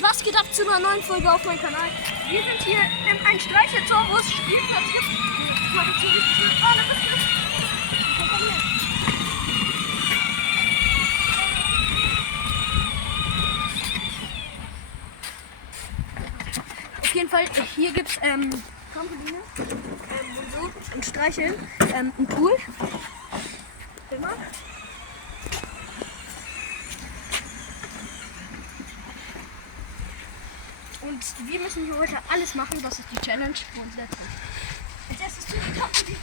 Was geht ab zu einer neuen Folge auf meinem Kanal? Wir sind hier in einem Streichelzoo, wo es Spielplatz gibt. Mal so richtig nach vorne, bitte. Komm her. Auf jeden Fall, hier gibt es Trampoline und so und Streicheln, ein Pool. Immer. Und wir müssen hier heute alles machen, das ist die Challenge für uns letzte. Als erstes zu den Trampolinen.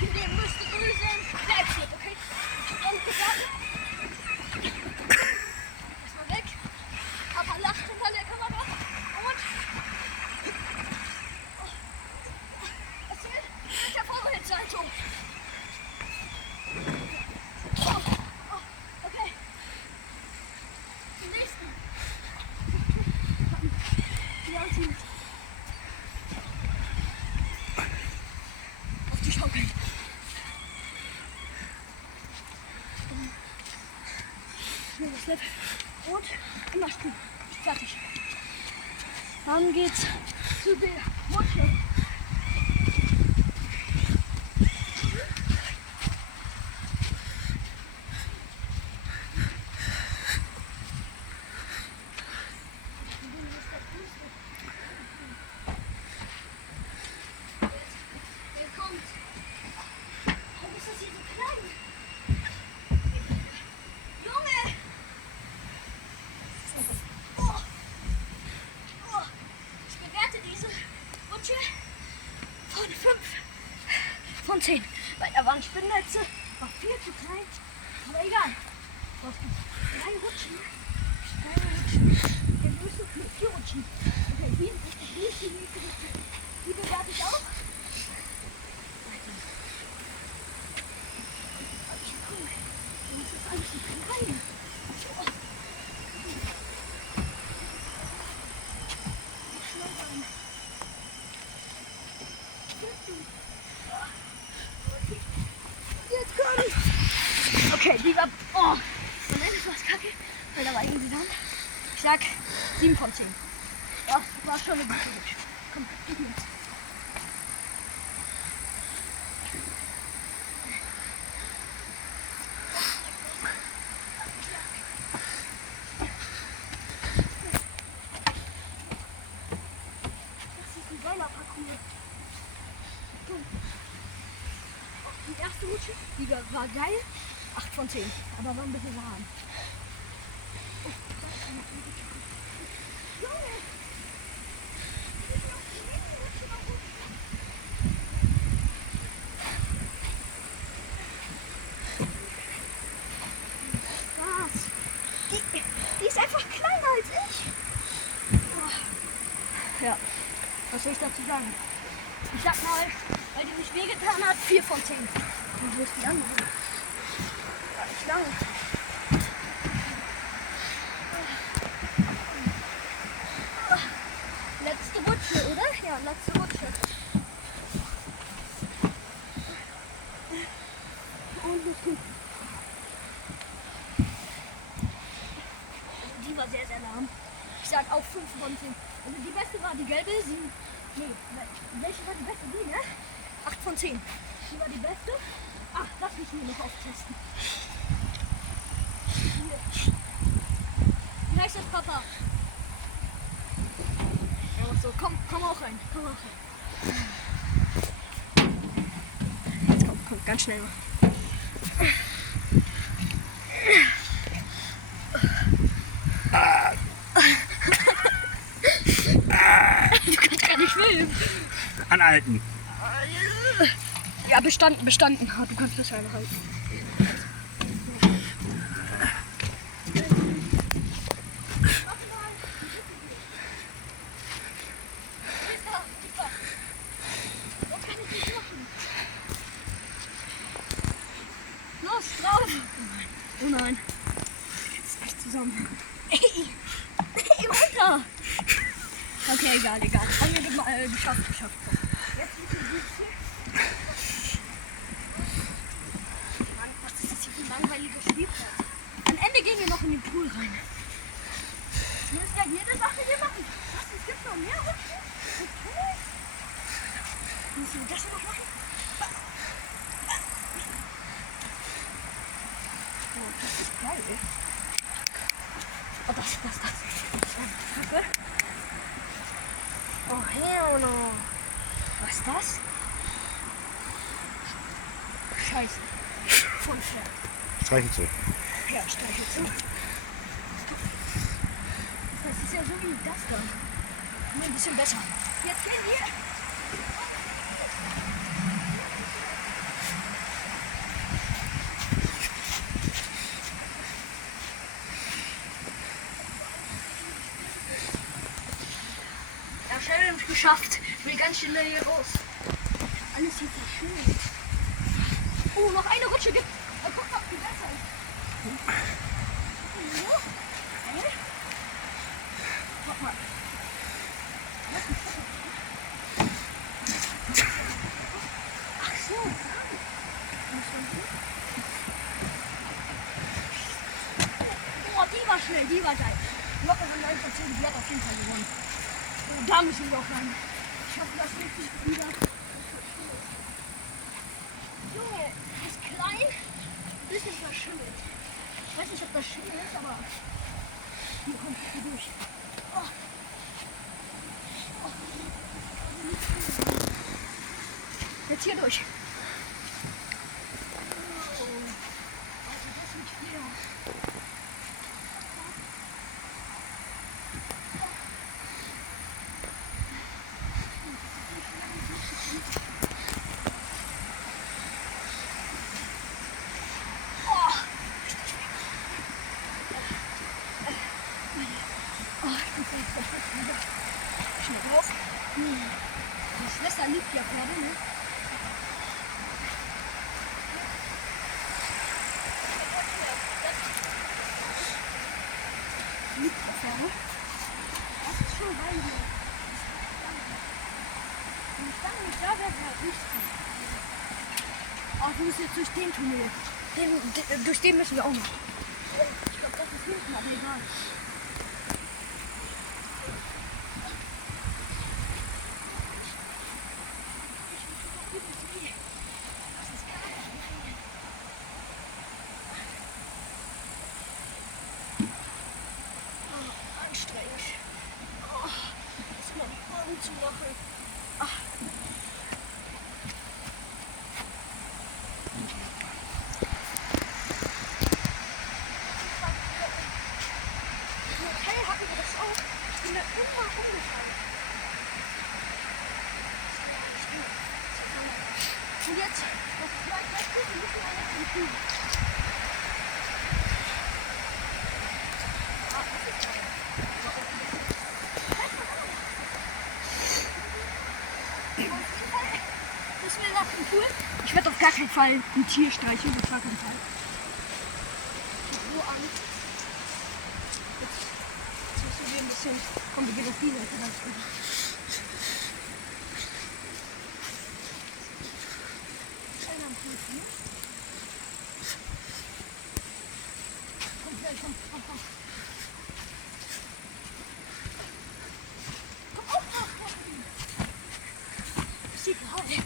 Ihr müsst grüßen. That's it, okay? Und gesagt. Erstmal weg. Papa lacht hinter der Kamera. Und. Erzähl mit der Vorwärtshaltung. Okay. Die nächsten. Die anziehen. Auf die Schaukel. Schnell das Slip. Und immer spielen. Fertig. Dann geht's zu der Rutsche. Von 5 von 10. Weil da waren Spinnnetze, war viel zu klein. Aber egal. Was gibt's? 3 Rutschen. 3 Rutschen. Wir müssen 4 Rutschen. Okay, die bewerte ich auch. Das ist alles so klein. Jetzt komm! Okay, dieser. Oh! Am Ende war es kacke, weil da war irgendwie Sand. Ich sag 7 von 10. Ja, war schon eine gute Rutsche. Komm, gib mir jetzt. Das ist ein geiler Parcours. Die erste Rutsche, die war geil, 8 von 10, aber war ein bisschen warm. Oh, Junge! Was? Die ist einfach kleiner als ich. Ja, was soll ich dazu sagen? Ich sag mal, weil die mich wehgetan hat, 4 von 10. Und wo ist die andere? Ja, nicht lang. Letzte Rutsche, oder? Ja, letzte Rutsche. Und nicht gut. Die war sehr, sehr lahm. Ich sag auch 5 von 10. Also die beste war die gelbe, 7. Nee, welche war die beste? Die, ne? 8 von 10. Die war die beste. Ach, lass mich hier noch auftesten. Hier. Wie heißt das, Papa? Ja, so, komm auch rein. Komm auch rein. Jetzt komm, ganz schnell mal. Du kannst gar nicht filmen. Anhalten. Ja, bestanden. Du kannst das halten. Los, drauf! Oh nein. Jetzt echt zusammen. Ey, runter! Okay, egal. Haben wir geschafft. Jetzt müssen wir Oh, das ist geil. Oh, das. Oh, hell no. Was ist das? Scheiße. Voll schwer. Streichelzoo. Ja, Streichelzoo. Das ist ja so wie das da. Nur ein bisschen besser. Jetzt gehen wir. Ja, Challenge geschafft. Ich will ganz schnell hier raus. Alles hier verschwindet. Oh, noch eine Rutsche gibt. Oh, guck mal, wie besser ist. Guck mal. Ach so. Oh, die war schnell, die war geil. Locker an 9%, die hat auf jeden Fall gewonnen. Oh, da müssen wir auch rein. Ich hoffe, das richtig wieder. Junge, das ist klein, ein bisschen verschimmelt. Ich weiß nicht, ob das Schimmel ist, aber hier kommt hier durch. Oh. Oh. Jetzt hier durch. Oh. Also das wird schwer. Schnell drauf. Die Schwester liegt ja gerade, ne? Liegt auf der. Das ist schon rein hier. Wenn ich dann nicht da wäre, wäre es nicht gut. Oh, wir müssen jetzt durch den Tunnel. Durch den müssen wir auch noch. Ich glaube, das ist hinten, aber egal. Anstrengend. Oh, das mal die Augen zu machen. Ach. Im Hotel hatten wir das auch. Ich bin da immer umgefallen. Und jetzt noch 2 Plätze, wir müssen alle zum Pool. Müssen wir nach dem Pool? Ich werde auf gar keinen Fall ein Tier streicheln, auf gar keinen Fall. Ich hab so Angst. Jetzt müssen wir ein bisschen. Komm, wir gehen auf die Seite ganz gut. Einer am Pool, ne? Komm, gleich, komm. Komm auf! Sieht gerade.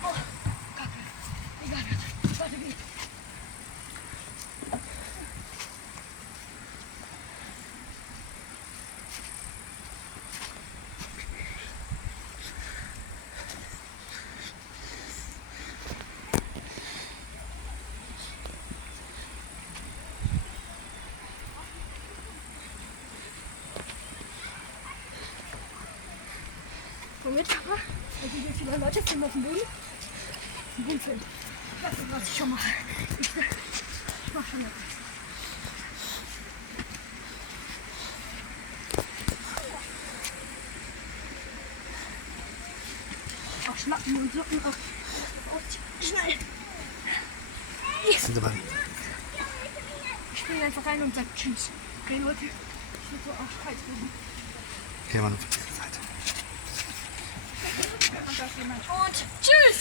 Oh, Kacke. Egal, warte, wie. Komm mit, Papa. Da sind jetzt wieder Leute, sind auf dem Boden. Ein Boden filmen. Das ist, was ich schon mache. Ich mach schon das. Auch Schlappen und Socken auf. Schnell. Sind aber Ich springe einfach rein und sag Tschüss. Okay, Leute. Ich will so auch kalt werden. hier mal auf die Seite. Und Tschüss!